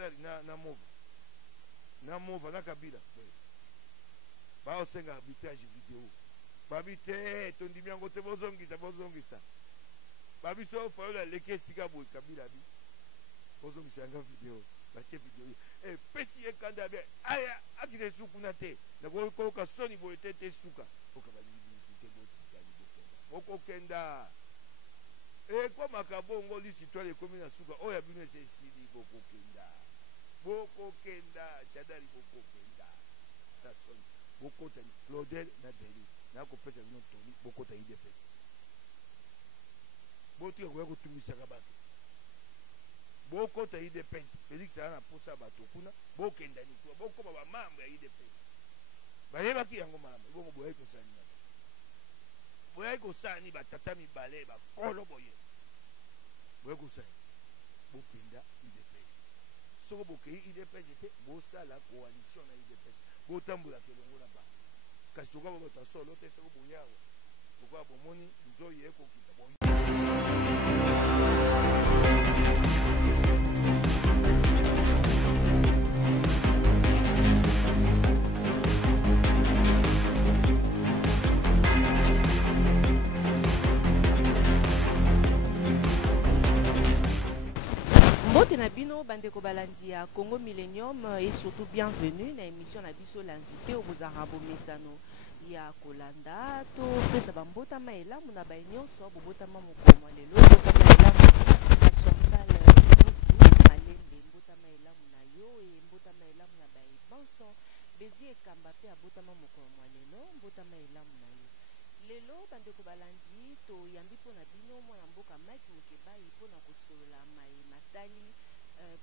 Chadali na mova na Kabila ba osenga arbitrage vidéo babite tondimi yango te bozongisa babiso fayola leke sika boy Kabila bi bozongisa nga vidéo batie vidéo peti ekanda be aya akite sukuna te na ko ka soni boy te suka okabali te boko kenda kwa makabongo lisitwale komi na suka oya bino esili boko kenda Chadali boko kenda tasoni boko tani Claudel na Deli na ko pesa bino toni boko ta ide pesa botu ya ko tumisa kabaka boko ta ide pesa Felix ana posa bato kuna boko kenda ni kwa boko baba mambo ya ide pesa bayeba ki yango mambo boko boye ko sani na boye ko sani batata mibale ba kolo boye ko sani boko kenda ide pesa soko boke ide pesa te bosala coalition na ide pesa botambula kelongo na ba kasi soka bota solo te soko boyawo soko bomoni nzoye ko kita boye Mbote na bino bandeko balandi ya Congo Millennium et surtout bienvenue na émission na biso l'invité au Bozarabo Mesano ya kolanda to pesa bambota maela muna ba nyonso bobota mamukomo lelo bota maela na Chantal malembe mbota maela muna yo e mbota maela muna ba banso bezi ekamba pe abota mamukomo lelo mbota maela muna yo lelo bandeko balandi to yambi pona bino mwana mboka Mike Mukebai pona kosolola matali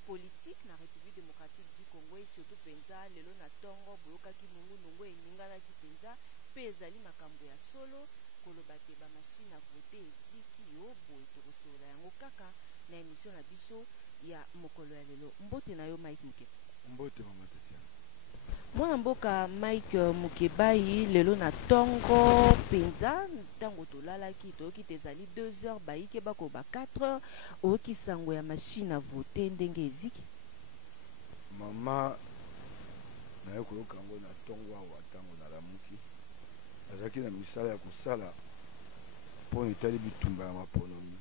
politique na République démocratique du Congo et surtout penza lelo na tongo boyokaki nungu eninganaki penza pe ezali makambo ya solo kolobate ba machine à voter eziki yo boye tokosolola yango kaka na émission na biso ya mokolo ya lelo. Mbote na yo Mike Mukebai. Mbote mama Tatiana. Mwana mboka Mike Mukebai lelo na tongo penza ntango tolalaki toyoki te ezali 2 heures bayike bako ba 4 heures oyoki sango ya machine à voter ndenge eziki mama naye koyoka yango na tongo awa ntango nalamuki azalaki na misala ya kosala mpo etali bitumba ya maponomi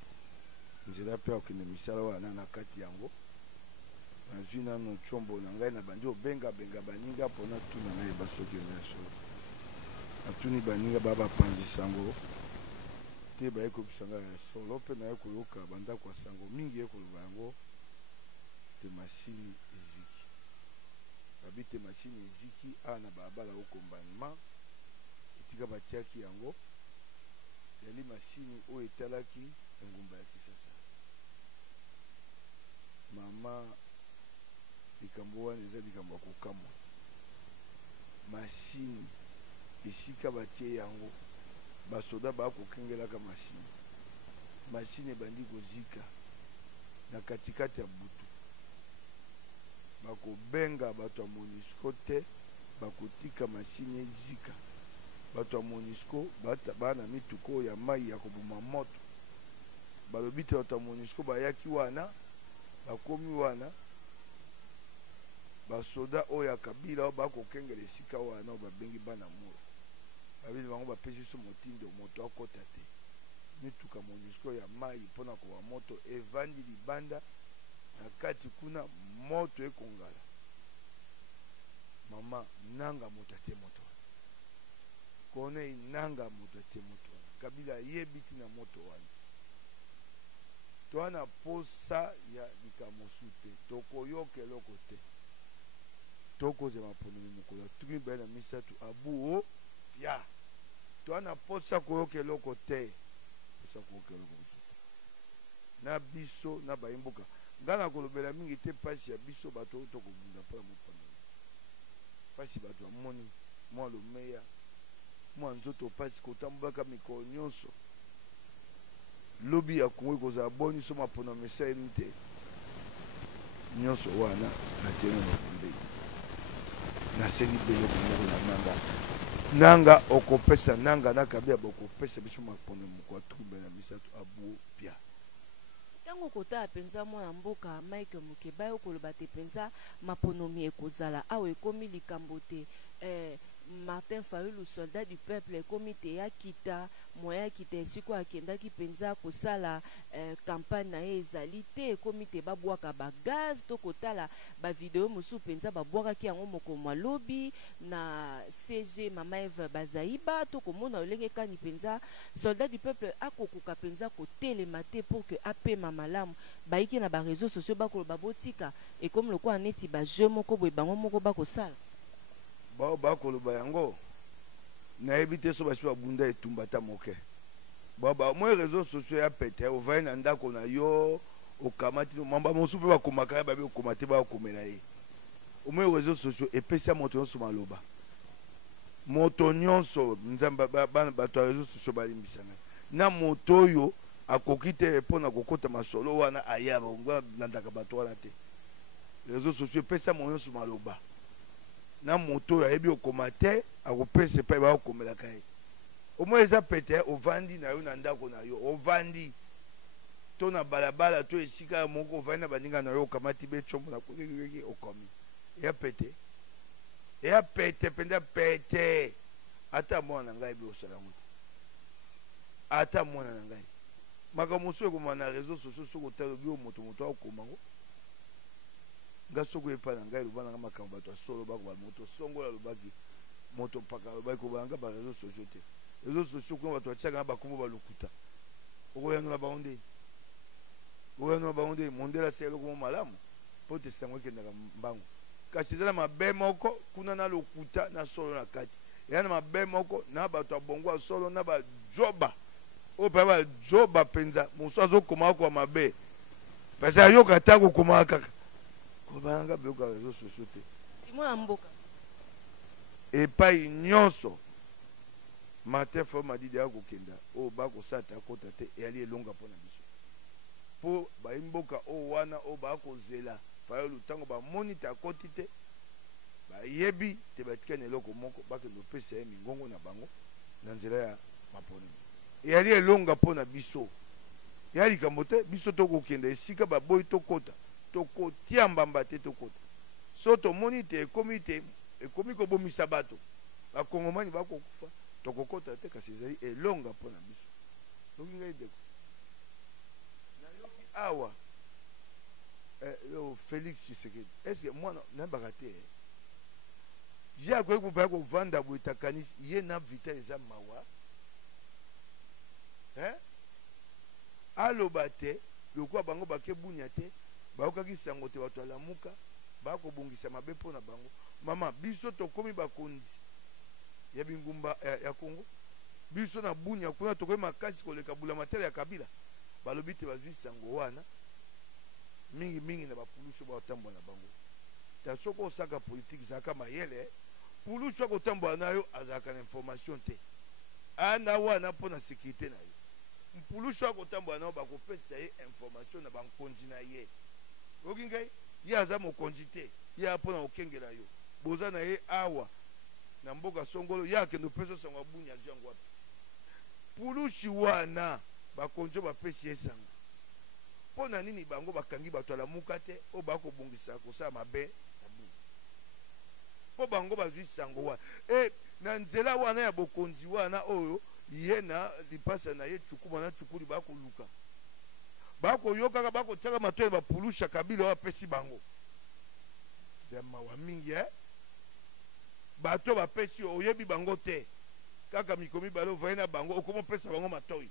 nzela mpe akende misala wana na kati yango nazwi nano tshombo na ngai na bandi obenga baninga mpona tuna nayeba soki oya solo natuni baninga bapanzisa yango te baye kobisa ngai ya solo mpe naye koyoka bandako ya sango mingi ye koloba yango te masini eziki babi te masini eziki awa na balabala okombanema etika batiaki yango yali masini oyo etalaki engumba ya Kisasa mama likambo wana eza likambo ya kokamwa masini esika batie yango basoda bakokengelaka masini ebandi kozika na katikati ya butu bakobenga bato ya MONUSCO te bakotika masini ezika bato ya MONUSCO bana mituko ya mai ya koboma moto balobi te bato ya MONUSCO bayaki wana bakomi wana basoda oyo ya Kabila bakokengela esika wana oyo babengi bana mura babili bango bapesi so motindo moto akota te mituka MONUSCO ya mai mpona koba moto evandi libanda na kati kuna moto ekongala mama nanga moto atie moto wana kone nanga moto atie moto wana Kabila yebi tina moto wana toana posa ya likamosu te tokoyoka eloko te tokozema pononi mokolo tumi baye na misatu abu o pia toana posa koyoka eloko te posa koyoka eloko mosusu na biso na bayimboka nga na kolobela mingi te pasi ya biso bato tokobunda mpona mopanoli pasi bato bamoni mwa lomeya mwa nzoto pasi kotambolaka mikolo nyonso lobi ya Kongo ekozala boni so mapona mesa eni te nyonso wana natieni mokondei nasengi beloko moko na nanga okopesa nanga na Kabila bokopesa biso mapona moko atube na misato abu pia Tango kota penza mwana mboka Mike Mukeba okoloba te penza maponomi ekozala awe komi likambo te Martin Fayulu soldat du peuple komi te ya kita moya kita esiko akendaki penza kosala campagne na ezali te komi te babwaka ba gaz to kotala ba video musu penza babwakaki yango moko malobi na CG Mama Eve Bazaiba to komona olenge kani penza soldat du peuple akokoka penza kotelema te pour que apema malamu baiki na ba réseaux sociaux bakoloba botika et comme le quoi neti ba jeu moko boye bango moko bakosala bakoloba yango nayebi te so basi babunda etumba ta moke moi réseaux sociaux ya pete ovai na ndako na yo okamati mamba mosu mpe bakomaka ya babi okomate bakomela ye omoi réseaux sociaux epesi ya moto nyonso maloba moto nyonso nzambe bato ya réseaux sociaux balimbisanga na moto oyo akoki te mpona kokota masolo wana ayaba landaka bato wana te réseaux sociaux epesi ya moto nyonso maloba na moto ayebi okoma te akopesa epai baokomelaka ye omoi eza pete ovandi na yo na ndako na yo ovandi to na balabala to esika moko ovandi na baninga na yo okamati becombo na kokekeke okomi eya pete mpenza pete ata mwana na ngai ebi osala yango te ata mwana na ngai makambo mosusu ekoma na réseaux sociaux soki otalobi o moto akokoma ngo nga soko epa na ngai loba nanga makambo bato asolo bakoba moto songola lobaki moto mpaka lobaki kobanga ba réseaux sociaux te réseaux sociaux kuna bato batiaka na bakombo balokuta okoyanola bango nde mondela se eloko mo malamu mpo te sango ekendaka mbango kasi eza na mabe moko kuna na lokuta na solo na kati eza na mabe moko na bato ya bongo ya solo na bajoba oyo mpe bajoba mpenza mosu azokoma akoa mabe parce ayoka te akokoma kaka kobanga beyoka réseaux sociaux te simona mboka epai nyonso Martin Fayulu madidi akokenda oyo bakosata akota te eyali elonga mpo na biso mpo bayimboka oyo wana oyo bakozela Fayulu ntango bamoni te akoti te bayebi te batikani eloko moko bakende opesa ye mingongo na bango na nzela ya maponi eyali elonga mpo na biso ya likambo te biso tokokenda esika baboyi tokota tokotia mbamba te tokota so tomoni te ekomi kobomisa bato bakongomani bakokufa tokokota te kasi ezali elonga mpo na biso noki ngai ndeko nayoki awa Félix Tshisekedi eske mwana nayebaka te ye akoki kopaya kovanda boye takanisi ye na vita eza mawa aloba te lokola bango bakebunya te bayokaki sango te bato alamuka bakobongisa mabe mpo na bango mama biso tokomi bakonzi ya bingumba ya Kongo biso na bunya kuna tokomi makasi koleka bulamatele ya Kabila balobi te bazwi sango wana mingi na bapulusho baotambola na bango ta soko osaka politiki ezalaka mayele pulusho akotambola na yo azalaka na information te ana wana mpo na sécurité na yo mpulusho akotambola na yo bakopesa ye information na bankonzi na ye oki ngai ye aza mokonzi te ye mpona kokengela yo boza na ye awa na mboka songolo ye akende opesa sango abunya azwi yango wapi pulushi wana bakonzi bapesi ye sango mpo na nini bango bakangi bato alamuka te oyo bakobongisa kosala mabe na bunya mpo bango bazwi sango wana na nzela wana ya bokonzi wana oyo ye na lipasa na ye cukuma na cukuli bakoluka bakoyokaka bakotiaka matoi bapulusha Kabila oyo apesi bango za mawa mingi bato bapesi oyebi bango te kaka mikolo mibale ovaye na bango okomopesa bango matoi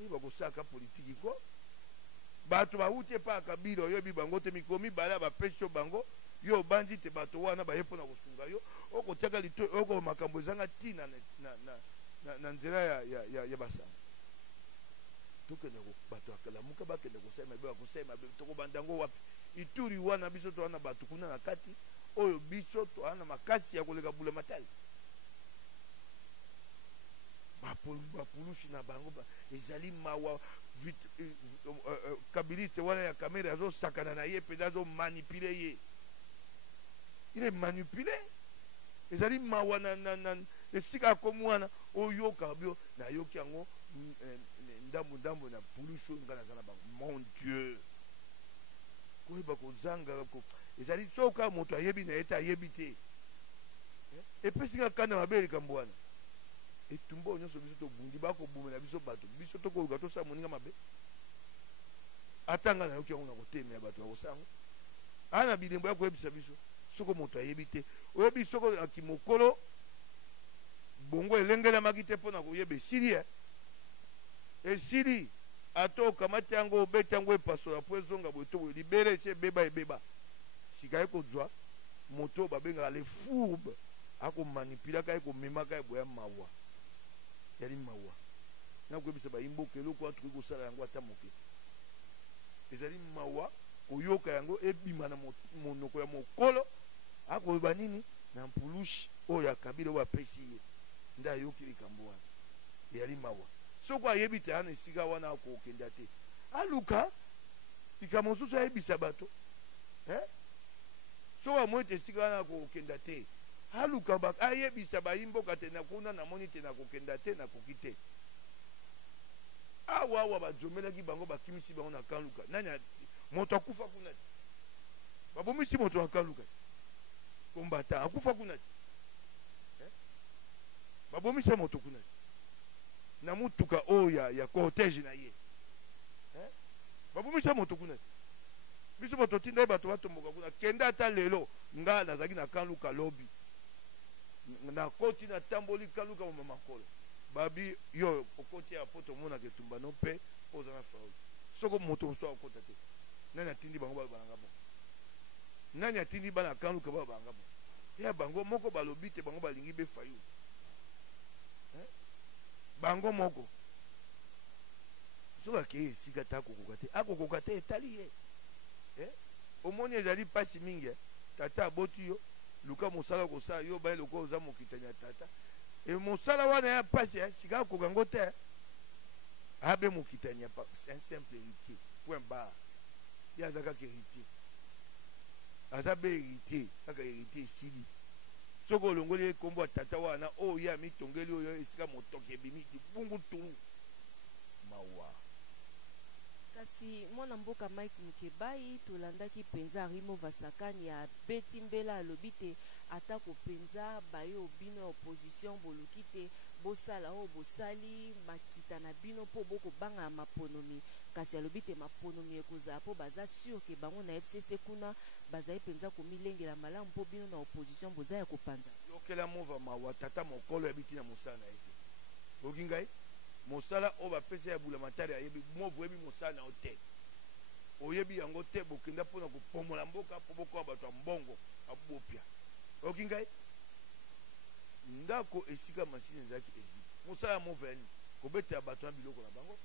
oyo bakosalaka politiki ko bato bawuti epa Kabila oyebi bango te mikolo mibale bapesi yo bango yo obandi te bato wana baye mpona kosunga yo okotiaka litoi oko makambo ezanga ntina na nzela ya basango tokende bato akalamuka bakende kosala mabe bakosala mabe tokobanda yango wapi Ituri wana biso towana bato kuna na kati oyo biso towana makasi ya koleka bulamatali bapulushi na bango ezali mawa kabiliste wana ya kamera azosakana na ye mpenza azomanipule ye ile manipule ezali mawa na esika akomi wana oyoka bio nayoki yango ndambo na pulusho ngana zana ba mon Dieu koyeba kozanga ko ezali soka moto ayebi na eta ayebi te epesinga kanda mabeli kambwana etumbo nyonso biso tobundi bakobumela biso bato biso tokoluka tosala moninga mabe atanga na yoki yango na kotemela bato bakosango ana bilembo ya koyebisa biso soko moto ayebi te oyebi soko akimokolo bongo elengelamaki te mpo na koyeba esili esili ata okamati yango obeti yango epasola mpo ezonga boye to libere esi ebeba sika ye kozwa moto babengaka le fourbe akomanipulaka ye komemaka ye boya mawa yali mawa nakoyebisa bayimboka eloko wana tokoki kosala yango ata moke ezali mawa koyoka yango ebima na monoko ya mokolo akoyeba nini na mpulushi oyo akabila oyo apesi ye nde ayoki likambo wana eyali mawa soko ayebi te ana esika wana akokenda te aluka likambo mosusu ayebisa bato soko amoni ete esika wana akokenda te aluka ayebisa bayimboka te nakuna namoni te nakokenda te nakoki te awa bazomelaki bango bakimisi bango na kanluka nani moto akufa kuna te babomisi moto na kanluka kombata akufa kuna te babomisa moto kuna te na mutuka oyo ya cortège na ye babomisa moto kuna te biso moto tinda ye bato batomboka kuna kenda ata lelo nga nazalaki na kanluka lobi na koti na tamboli kanluka mama makolo babi yo okoti ya poto mona ke tumbano mpe oza na fauli soko moto mosusu akota te nani atindi bango balanga bon nani atindi bana kanluka balanga bon ya bango moko balobi te bango balingi befayu bango moko soki akei esika te akokoka te etali ye omoni ezali mpasi mingi tata aboti yo luka mosala kosala yo baye lokola oza mokitani ya tata mosala wana ya mpasi sika akoka ngo te abe mokitani ya un simple héritier point barre ye aza kaka héritier aza be héritier kaka héritier esili soki olongoli ye kombo ya tata wana oyo ye amitongeli oyo esika motoki ebimi libungu tulu mawa kasi mwana mboka Mike Mukebai tolandaki mpenza Arimo Vasakani ya beti mbela alobi te atako mpenza bayo bino opposition boluki te bosala oyo bosali makita na bino mpo bokobanga maponomi kasi alobi te maponomi ekozala mpo baza sur ke bango na FCC kuna bazali mpenza komilengela malamu mpo bino na opposition boza ya kopanza yokela mova mawa tata mokolo ya biti na mosala na ye te oki ngai mosala oyo bapesa ya bulamatari ayebi movu oyebi mosala na yo te oyebi yango te bokenda mpona kopomola mboka mpo bokoya bato ya mbongo abopia oki ngai ndako esika masini ezalaki eziki mosala ya movu yani kobetela bato na biloko na bango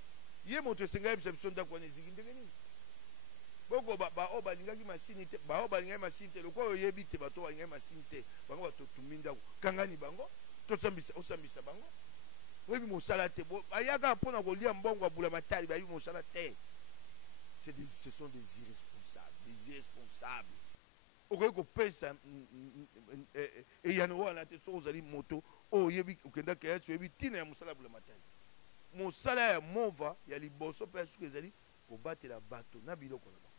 ye moto esengai yebisa biso ndako wana eziki ndenge nini boko baoyo balingaki masini te baoyo balingaki masini te lokola oyebi te bato balingaki masini te bango bato tumbi ndako kangani bango osambisa bango oyebi mosala te bayaka mpona kolia mbongo ya bulamatari bayebi mosala te ce sont des irresponsables okoki kopesa eyano wana te soki ozali moto oyo oyebi okendaki yesu oyebi ntina ya mosala ya bulamatari mosala ya mova ya liboso mpe ya suki ezali kobatela bato na biloko na bango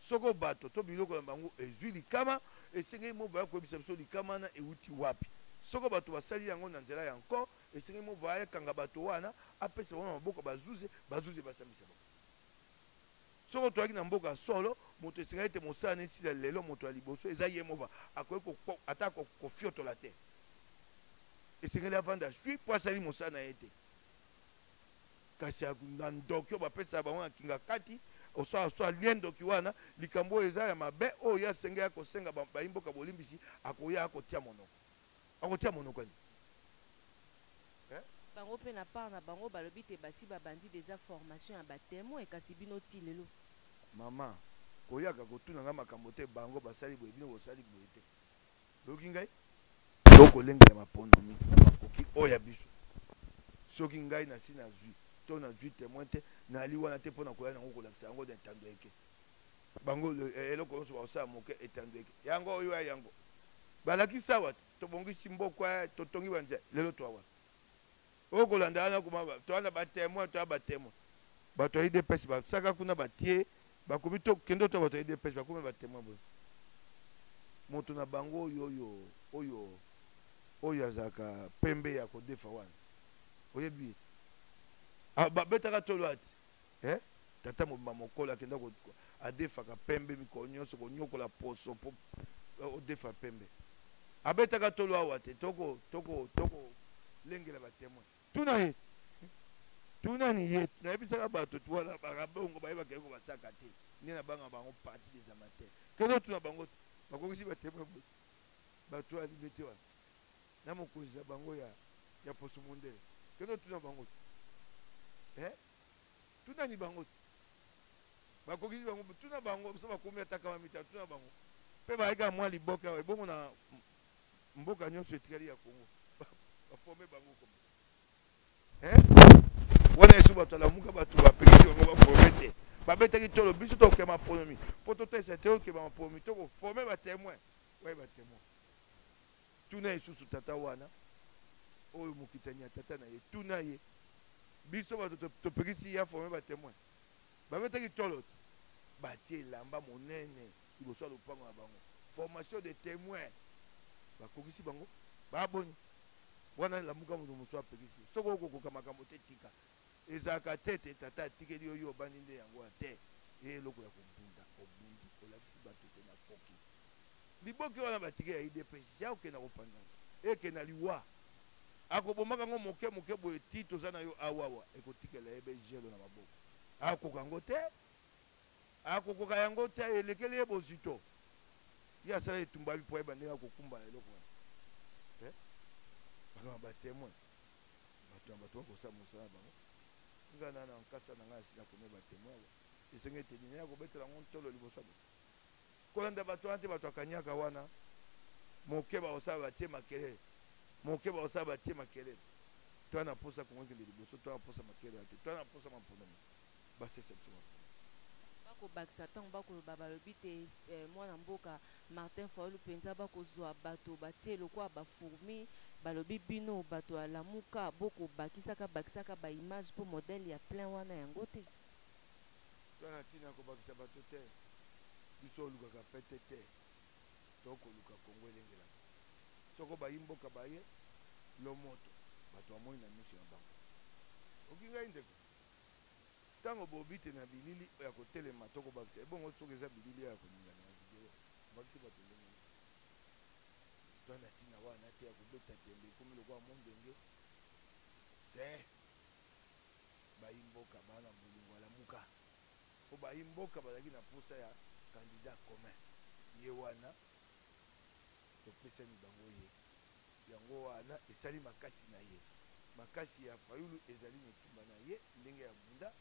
soko bato to biloko na bango ezwi likama esengeli mova ya koyebisa biso likama wana euti wapi soko bato basali yango na nzela ya encore esengeli mova ayekanga bato wana apesa bango na maboko bazuze basambisa bango soko toyaki na mboka solo moto esengeli te mosala na esila lelo moto ya liboso eza ye mova akoki ata kofiotola te esengeli avanda shui mpo asali mosala na ye te kasi na ndoki oyo bapesaka bango na kinga kati osala lie ndoki wana likambo oyo eza ya mabe oyo ye asengeli akosenga bayimboka bolimbisi akoya akotia monoko ani bango mpe na part na bango balobi te basi babandi deja formation ya batemoin kasi bino ti lelo mama koyaka kotuna nga makambo te bango basali boye bino bosali boye te oyoki ngai tokolengela maponomi na makoki oyo ya biso soki ngai nasi nazwi to nazwi témoin te nali wana te mpona koya nango kolakisa yango na etando eke bango eloko nyonso bakosala moke etando eke yango oyo ya yango balakisi awa tobongisi mboko totongi banzela lelo to awa okolanda wana kuma toana batémoin toa batémoin bato ya idps basaka kuna batie bakomi kende to bato ya idps bakomi batémoin boye moto na bango oyo azalaka pembe ya kodefa wana oyebi babetaka tolo ati tata mobimba mokolo akenda adefaka pembe mikolo nyonso konyokola poso po odefa pembe abetaka tolo awa te toko lengela batémoin tuna ni ye nayebisaka bato wana bakabongo bayebaka ko basaka te nde na banga bango parti des amateurs kendo tuna bango bakokisi batémoin boye bato ya liberté wana na mokonzi ya bango ya poso mondele kendo tuna bango tuna ni bango bakokisi bango tuna bango so bakomi ataka mamita tuna bango mpe bayeka mwa liboka awa ebongo na mboka nyonso etikali ya Congo baforme bango komi wana esu bato alamuka bato bapekisi bango baforme te babetaki tolo biso tokema maponomi mpo totesa te okema maponomi tokoforme batémoin waye batémoin tuna esusu tata wana oyo mokitani ya tata na ye tuna ye biso bato topekisi ya forme batémoin babetaki tolo batie elamba monene liboso ya lopango na bango formation de témoin bakokisi bango baboni wana lamuka moto mosusu apekisi soki okokoka makambo te tika ezalaka te tata atikeli oyo obandi nde yango ya te eloko ya kobunda obundi olakisi bato ke na koki liboki wana batike ya idps ya okenda kopanza ekenda liwa akobomaka yango moke boye ti toza na yo awawa ekotikela yebe gelo na maboko akokoka yango te elekeli ye bozito ye asala etumba bipo ayeba ndenge akokumba na eloko wana bakama batémoin bato ya bato bakosala mosala na bango nga na nkasa na ngai asila komia batémoin awa esenge ete nini akobetela yango ntolo liboso ya bato kolanda bato wana te bato akanyaka wana moke bakosala batie makelele toa na posa kongo ekende liboso toa na posa makelele te toa na posa maponomi basesa biso maponomi bakobakisa ntango bakoloba balobi te mwana mboka Martin Fayulu mpenza bakozwa bato batie lokola bafourmi balobi bino bato alamuka bakisaka baimage mpo modele ya plein wana yango te twana ntina kobakisa bato te biso olukaka pete te tokoluka kongo elengelaka soko bayi mboka baye lomoto bato bamoni na miso ya bango okingai ndeko ntango bobite na bilili ya kotelema tokobakisa ebongo soki eza bilili ya koningana na video bakisi bato ndenge twana ntina wana te ya kobeta tembe ekomi lokola mondenge te bayi mboka bana bolingo alamuka mpo bayi mboka bazalaki na posa ya candidat commun ye wana topesani bango ye yango wana esali makasi na ye makasi ya Fayulu ezali na etumba na ye ndenge ya bunda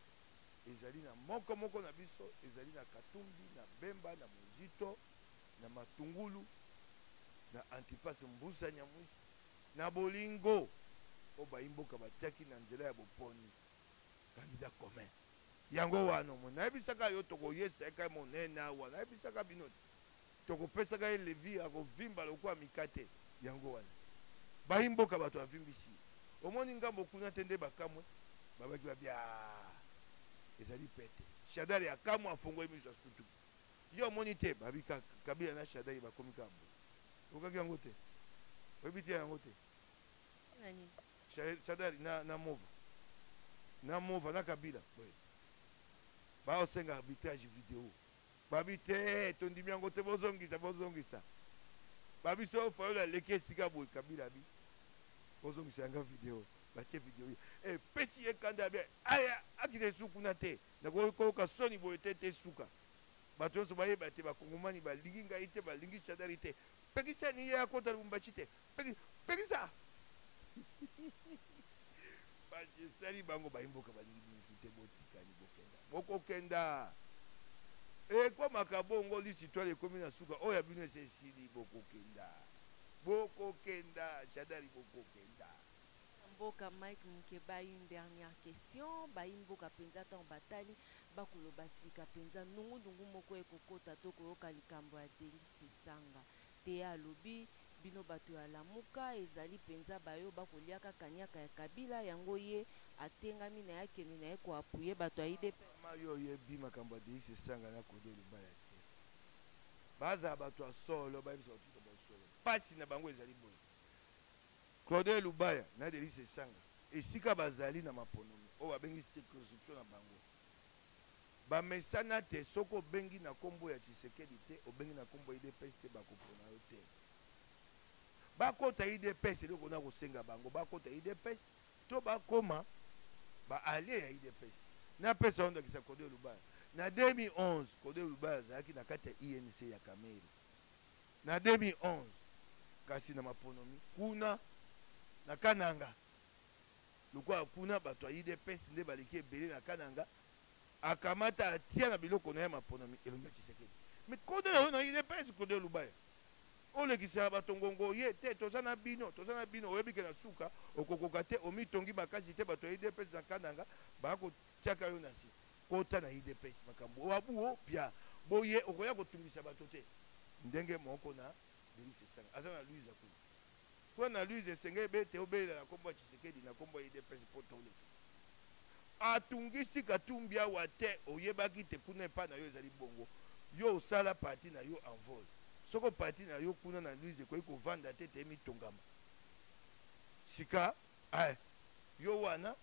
ezali na moko na biso ezali na Katumbi na Bemba na Mozito na Matungulu na Antipase Mbusa Nyamwisi na bolingo o bayimboka batiaki na nzela ya boponi candidat commun yango wana mo nayebisaka yo tokoyesaka monene awa nayebisaka bino tokopesaka ye levi akovimba lokola mikate yango wana bayimboka bato avimbisi omoni ngambo kuna te nde bakamwe babaki babia ezali pete Shadari akamwe afongoli miso asukutu yo omoni te babika Kabila na Shadari bakomi kambo okaki yango te oyebiti yango te Shadari na mova na Kabila baosenga arbitrage video babi te tondimi yango te bozongisa babiso Fayulu aleki esika boye Kabila bi bozongisa yanga video batie video pesi ye kanda be aya akite suku na te nakoyoka soni boye te suka bato nyonso bayeba te bakongomani balingi ngai te balingi Shadari te pekisa ni ye akota Lubumbashi te pekisa basali bango bayimboka balingi biso te botikani bokokenda ekomaka bongo lisitwale ekomi na suka oyo bino esesili bokokenda Shadari bokokenda mboka Mike Mukeba. Une dernière question bayimboka penza ntango batali bakoloba sika penza nungu moko ekokota to koyoka likambo ya Denis Sanga te alobi bino bato ya lamuka ezali penza bayo bakolia kaka nyaka ya Kabila yango ye atengami na yakende na ye koapuye bato ya IDPS. Mayo yebi makambo de ise sanga na Claude Lubaya te. Baza bato solo ba biso tuto ba solo. Pasi na bango ezali boye. Claude Lubaya na de ise sanga esika bazali na maponomi o babengi circonscription na bango. Ba mesana te soko bengi na kombo ya Tshisekedi te obengi na kombo ya IDPS te bakopona yo te. Bakota IDPS eloko na kosenga bango bakota IDPS to bakoma ba allié ya IDPS. Na pesa onda kisa Claude Lubaya. Na 2011 Claude Lubaya azalaki na kati ya INC ya Kamere. Na 2011 kasi na maponomi kuna na Kananga. Lukwa kuna bato ya IDPS nde baliki ebele na Kananga. Akamata atia na biloko na ya maponomi elonga Tshisekedi. Mais Claude na IDPS Claude Lubaya. Ole kisa bato ngongo ye te tozana bino oyebike na suka okokoka te omitongi bakasi te bato ya IDPS na Kananga bako tiaka yo na si kota na IDPS makambo wabuo pia boye okoya kotungisa bato te ndenge moko na Delise Sanga azana Louise akuni kwa na Louise Senge bete obela na kombo ya Tshisekedi na kombo ya IDPS potole atungisi katumbia wate oyebaki te kuna pa na yo ezali bongo yo osala parti na yo en vol soko parti na yo kuna na Louise koyi kovanda te te mitongama sika yo wana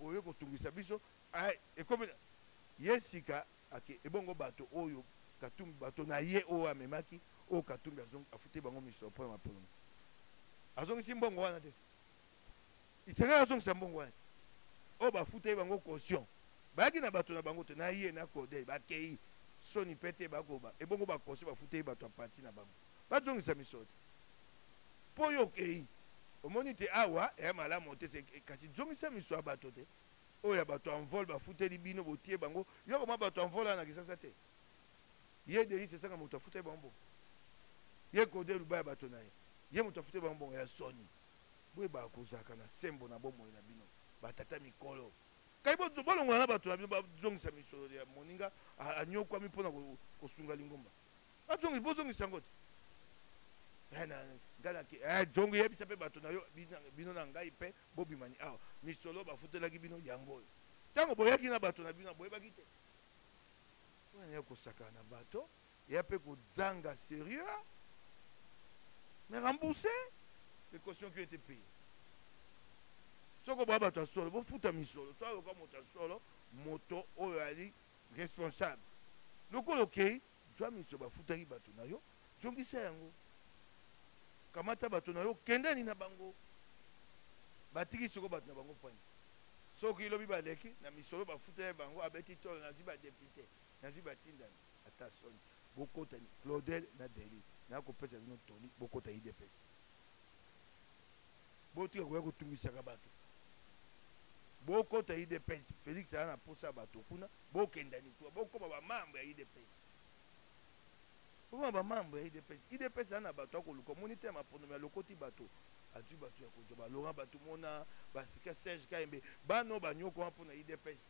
oyo kotungisa biso ekomi ye sika ake ebongo bato oyo katumbi bato na ye oyo amemaki oyo katumbi afute bango miso mpo na mapolomo azongisi mbongo wana te isenge azongisa mbongo wana oyo bafute bango caution bayaki na bato na bango te na ye na Claude bakei soni pete bakoba ebongo bakose bafute bato ya parti na bango bazongisa miso te mpo yo okei omoni te awa ya malamu te kasi zongisa miso ya bato te oyo ya bato en vol bafuteli bino botie bango yo koma bato en vol ana kisasa te ye Delise Sanga moto afuteli bango ye Claude Lubaya bato na ye moto afuteli bango bongo ya soni boye bakozaka na sembo na bomoi na bino batata mikolo kai bolongola na bato na bino bazongisa miso ya moninga anyokwami mpona kosunga lingomba bozongisa yango te jongo yebisa mpe bato na yo bino na ngai mpe bobimani awa misolo bafutelaki bino yango oyo ntango boyaki na bato na bino boyebaki te wana ya kosaka na bato ya mpe kozanga sérieux mais rembourser les cautions qui ont été payées soko boya bato ya solo bofuta misolo so aloka moto ya solo moto oyo ali responsable lokola okei zwa miso bafutaki bato na yo zongisa yango kamata bato na yo kendani na bango batiki soko bato na bango pani soki ilobi baleki na misolo bafutaki bango abeti tolo nazwi badepute nazwi batindani ata soni bokota Claudel na Deli na kopesa bino toni bokota IDPS botika koya kotungisaka bato bokota IDPS Félix ana posa bato kuna bokendani kuna bokoma bamambo ya IDPS bokoma bamambo ya IDPS ana bato akoluka moni te maponomi alokoti bato azwi bato ya kozwa balonga bato mona basika Serge Kaembe bano banyokoma mpona IDPS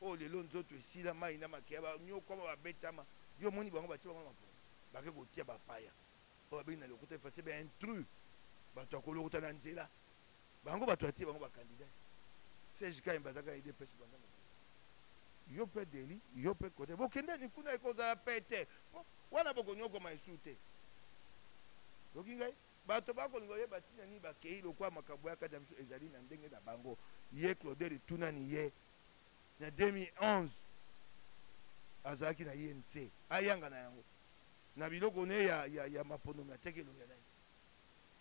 oyo lelo nzoto esila mai na makeya banyokoma babetama yo moni bango batia bango na maponomi bake kotia bapaya oyo babengi na lokota efase baintrus bato akolokota na nzela bango bato atie bango bakandidate Serge Kaembe azaka IDPS banda yo mpe Deli yo mpe kote bokendani kuna ekozala mpe te wana bokonyokoma esu te yoki ngai bato bakolinga oyeba ntina nini bakei lokwa makambo ya kati ya biso ezali na ndenge na bango ye Claudel etunani ye na 2011 azalaki na INC ayanga na yango na biloko ne ya maponomi ateki elongi na ye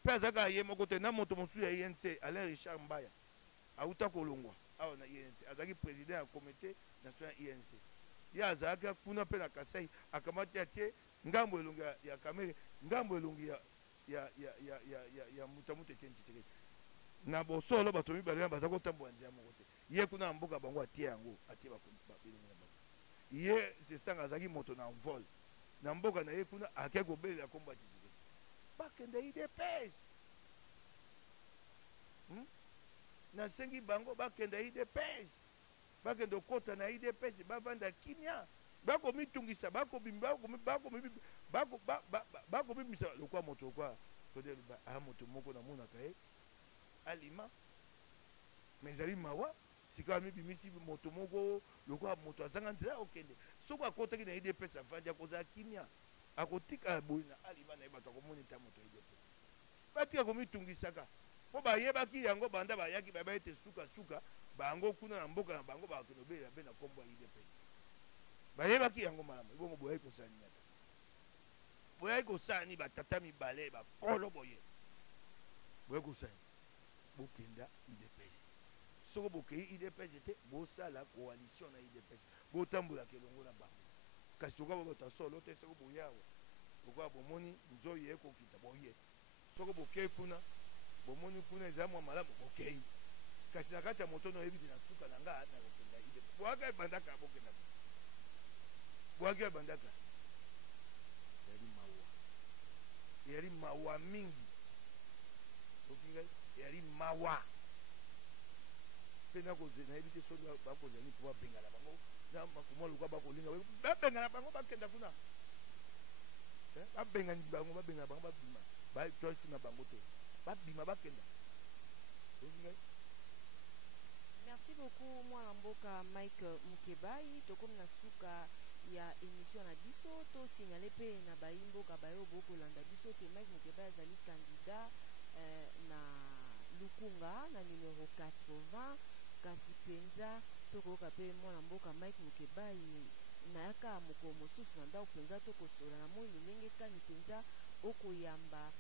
mpe azalaka ye moko te na moto mosusu ya INC Alain Richard Mbaya auta kolongwa awa na INC azalaki président ya comité national INC ye azalaki kuna mpe na Kasai akamati atie ngambo elongi ya Kamere ngambo elongi ya mutamuta Etienne Tshisekedi na bosolo bato mibale baza kotambola nzela moko te ye kuna na mboka bango atie yango atie bilongi na bango ye Sesanga azalaki moto na vol na mboka na ye kuna ake kobelela kombo ya Tshisekedi bakende IDPS nasengi bango bakende IDPS bakende okota na IDPS bavanda kimia bakomitungisa bakobimisa lokwa moto lokwa moto moko namonaka ye alima mais ezali mawa sika mibimisi moto moko lokwa moto azanga nzela okende soki akotaki na idps afandi akozala kimia akotika boye na alima na ye bato akomoni ta moto idps batika komitungisaka mpo bayebaki yango banda bayaki bayeba ete suka bango kuna na mboka na bango bakende obelela mpe na nkombo ya idps bayebaki yango malamu ebongo boyaki kosala nini ata boyaki kosala nini batata mibale bakolo boye boyaki kosala nini bokenda idps soko bokei idps te bosala coalition na idps botambolaka elongo na bango kasi soki babato solo te soko boyawa lokola bomoni nzoyi ekokita boye soko bokei kuna bomoni kuna eza mwa malamu bokei kasi na kati ya moto na oyebi te na suka na nga na kokenda idps bwaka ebandaka bokenda bwaka ebandaka yali mawa mingi okinga yali mawa pena ko nayebi te soki bakozali mpo babengana bango na makomwa lokwa bakolinga babengana bango bakenda kuna babengani bango babengana bango babima batoisi na bango te babima bakenda okinga. Merci beaucoup mwana mboka Mike Mukebai tokomi na suka ya émission na biso to signalé pe na baimboka bayo bokolanda biso te Mike Mukebai azali candidat na Lukunga na numéro 80 kasi penza tokoyoka pe mwana mboka Mike Mukebai nayaka moko mosusu na ndako penza tokosola na moi lolenge kani penza okoyamba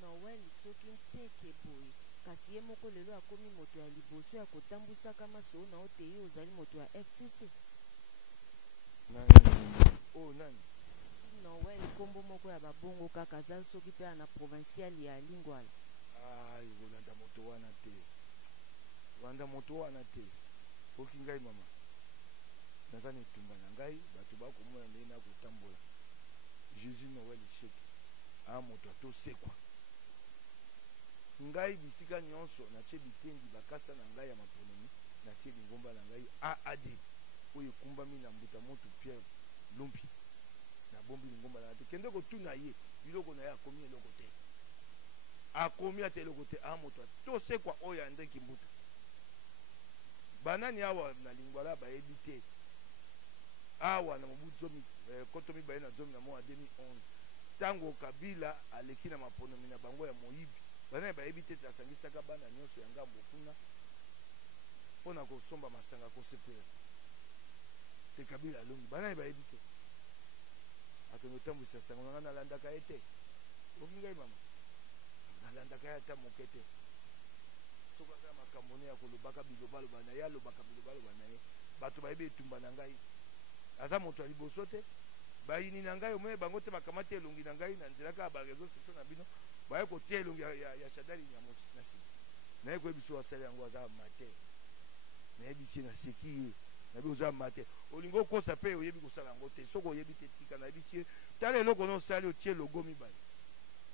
Noel soki ntieke boye kasi ye moko lelo akomi moto ya liboso ya kotambusaka masolo na ote ye ozali moto ya FCC nani Noel kombo moko ya babongo kaka aza soki mpe na provincial ya Lingwala kolanda moto wana te kolanda moto wana te oki ngai mama naza na etumba na ngai bato bakomona ndenge na kotambola Jésus Noel Sheke moto atosekwa ngai bisika nyonso natie bitendi bakasa na ngai ya maponami natie lingomba na ngai AAD oyo ekumbami na mbuta moto Pierre Lumpi na bombi lingomba na te kende kotuna ye biloko na ye akomi eloko te akomi ate eloko te moto atosekwa oyo Andre Kimbuta banani awa na Lingwala bayebi te awa na mobu zomi koto mibale na zomi na mois 2011 tango Kabila aleki na maponami na bango ya moyibi banani bayebi te asangisaka bana nyonso ya ngambo kuna mpona kosomba masanga kosepela te Kabila alongi banani bayebi te akende otambwisa sango na nga nalandaka ye te oki ngai mama nalandaka ye ata moke te soki aza makambo ne ya kolobaka bilobaloba na ye alobaka bilobaloba na ye bato bayebi etumba na ngai aza moto ya liboso te bayini na ngai omoi bango te bakamati elongi na ngai na nzela kaka bareseau sociaux na bino baye kotia elongi ya Shadari Nyamosi na nsima naye koyebi so asali yango aza mate nayebisi ye naseki ye nayebi oza mate olingi okosa mpe oyebi kosala yango te soki oyebi te tika nayebisi ye tala eloko na osali otie logo mibale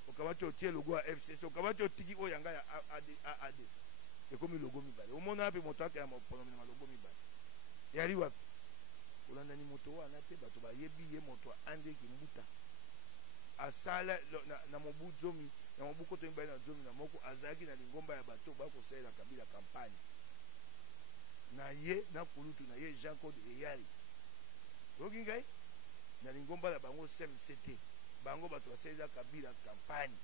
okamati otie logo ya FCC okamati otiki oyo yanga ya AAD ekomi logo mibale omona mpe moto akea moponomi na malogo mibale yali wapi olandani moto wana te bato bayebi ye moto Andre Kimbuta asala na mobu zomi na mobu koto mibale na zomi na moko azalaki na lingomba ya bato bakosalela Kabila kampagne na ye na kulutu na ye Jean Claude Eyali oki ngai na lingomba na bango CMCT bango bato basalela Kabila kampagne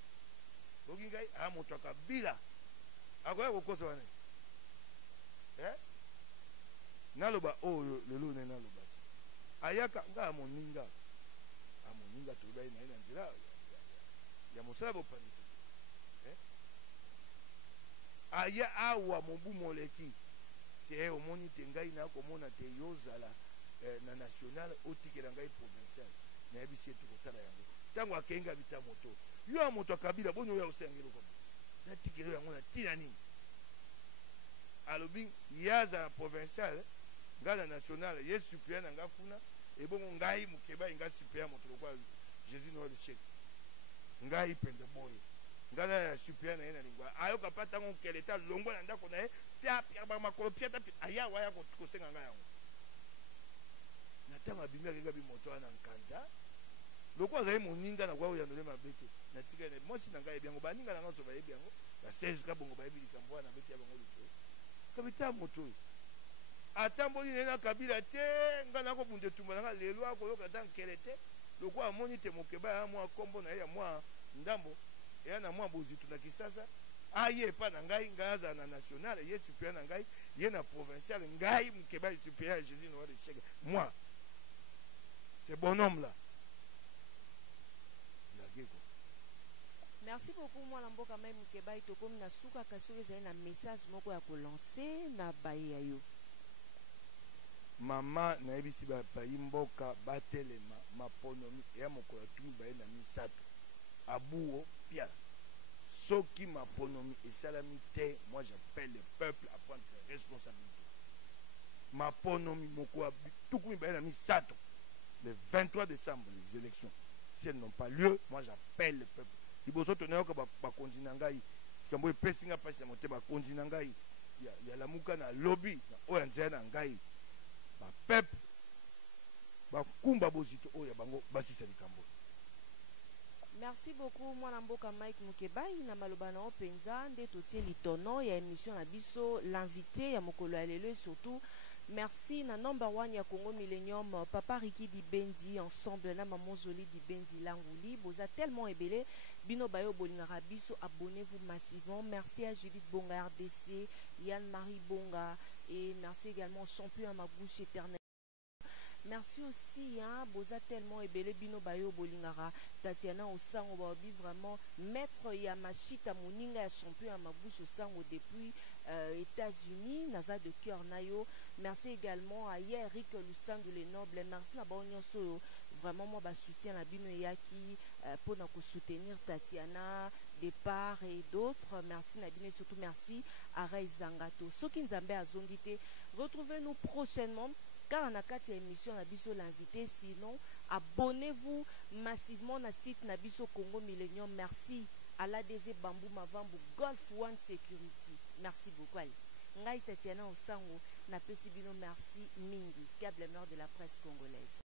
oki ngai moto ya Kabila akoya kokosa wana naloba oyo lelo ne naloba ayaka nga amoninga toyebai na ye na nzela ya mosala bopanisi aya awa mobu moleki te omoni te ngai nakomona te yozala na national otikela ngai provincial nayebisi ete kotala yango ntango akenga bita moto yo ya moto akabila boni oyo osengeli koma natikela yango na ntina nini alobi ye aza na provincial ngai na national ye suppléant na nga kuna ebongo ngai Mukebai nga suppléant moto lokwa Jésus Noel Sheke ngai pende boye ngai na suppléant na ye na lingwa ayoka pa ntango nkele ta longwa na ndako na ye pia makolo pia ta aya waya kosenga ngai yango ntango abimi akeka bimoto wana nkanza loko azali moninga na kwa oyandole mabe te natika mwasi na ngai yebi yango baninga na ngai so bayebi yango basege ka bongo bayebi likambo wana beti ya bango likolo kabita moto oyo atamboli naye na kabila te ngai nakobunda etumba na ngai lelo akoyoka ta nkele te loko amoni te mokeba ya mwa kombo na ye ya mwa ndambo eya na mwa bozitu na kisasa aye epa na ngai ngai azala na national ye supérieur na ngai ye na provincial ngai mokeba supérieur ya Jésus noir de chèque moi c'est bon homme là. Merci beaucoup mwana mboka mai mukeba itokomi na suka kasoki ezali na message moko ya kolancer na baye ayo. Mama nayebisi bayi mboka batelema maponomi ya mokolo tumi baye na misato abuo pia soki maponomi esalami te moi j'appelle le peuple à prendre ses responsabilités. Maponomi mokolo tukumi baye na misato le 23 décembre les élections si elles n'ont pas lieu moi j'appelle le peuple liboso tonayoka bakonzi na ngai likambo epesi nga mpasi ya motema bakonzi na ngai ya lamuka na lobi na oyo nzela na ngai bapeple bakumba bozito oyo ya bango basisa likambo. Merci beaucoup mwana mboka Mike Mukebai na maloba na openza nde totie litono ya émission na biso l'invité ya mokolo ya lelo et surtout merci na number 1 ya Congo Millennium Papa Riki Dibendi ensemble na Maman Zoli Dibendi Languli boza tellement ebele bino bayo bolingaka biso abonnez-vous massivement. Merci à Judith Bonga RDC, Yann Marie Bonga et merci également au champion à ma bouche éternelle. Merci aussi hein boza tellement ebele bino bayo bolingaka Tatiana Osango babi vraiment maître ya machita moninga ya champion à ma bouche Osango depuis États-Unis naza de cœur nayo. Merci également à Eric Lusango les nobles. Merci na ba nyonso vraiment moi ba soutien na bino yaki pour na ko soutenir Tatiana départ et d'autres. Merci na bino surtout merci à Ray Zangato soki nzambe azongite. Retrouvez-nous prochainement car on a 4 émissions na biso l'invité. Sinon abonnez-vous massivement na site na biso Congo Millennium. Merci à l'ADG Bambou Mavambu Golf One Security. Merci beaucoup. Ngai Tatiana Osango na pesi bino merci mingi câble nord de la presse congolaise.